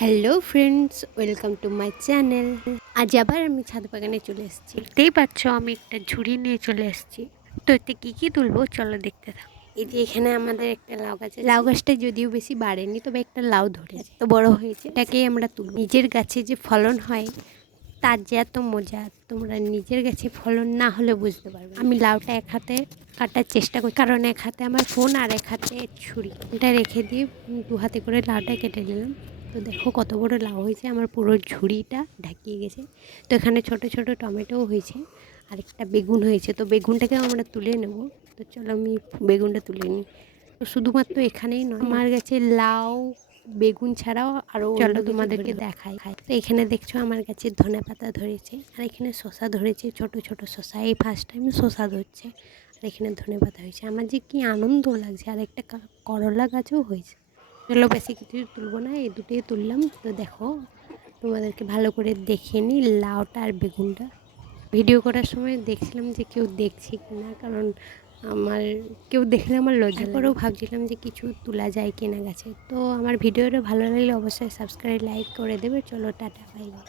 Hello friends welcome to my channel আজ আবার আমি ছাদ বাগানে চলে এসেছি। দেখতেই পাচ্ছ আমি একটা ঝুড়ি নিয়ে চলে এসেছি। তো এতে কী কী তুলবো? চলো দেখতে থাকো। এই যে এখানে আমাদের একটা লাউ গাছ লাউ গাছটা যদিও বেশি বাড়েনি তবে একটা লাউ ধরেছে। তো বড় হয়েছে। এটাকেই আমরা তুলব নিজের গাছে যে ফলন হয় তার যে এত মজা তোমরা নিজের গাছে ফলন না হলে বুঝতে পারবে আমি লাউটা এক হাতে কাটার চেষ্টা করি। কারণ এক হাতে আমার ফোন আর এক হাতে ছুরি এটা রেখে দিয়ে দু হাতে করে লাউটা কেটে নিলাম। তো দেখো কত বড় লাউ হয়েছে আমার পুরো ঝুড়িটা ঢাকিয়ে গেছে। তো এখানে ছোট ছোট টমেটোও হয়েছে আর একটা বেগুন হয়েছে। তো বেগুনটাকেও আমরা তুলে নেব। তো চলো আমি বেগুনটা তুলে নিই। তো শুধুমাত্র এখানেই নয় আমার কাছে লাউ বেগুন ছাড়াও আরও চলো তোমাদেরকে দেখাই। তো এখানে দেখছ আমার কাছে ধনে পাতা ধরেছে আর এখানে শশা ধরেছে ছোট ছোট শশা এই ফার্স্ট টাইম শশা ধরছে আর এখানে ধনে পাতা হয়েছে। আমার যে কি আনন্দ লাগছে আর একটা করলা গাছও হয়েছে। চলো বেশি কিছু তুলবো না এই দুটোই তুললাম। তো দেখো তোমাদেরকে ভালো করে দেখে নি লাউটা আর বেগুনটা। ভিডিও করার সময় দেখছিলাম যে কেউ দেখছে কি না কারণ আমার কেউ দেখলে আমার লজ্জা করেও ভাবছিলাম যে কিছু তোলা যায় কেনা গেছে। তো আমার ভিডিওটা ভালো লাগলে অবশ্যই সাবস্ক্রাইব লাইক করে দেবে। চলো টাটা বাই বাই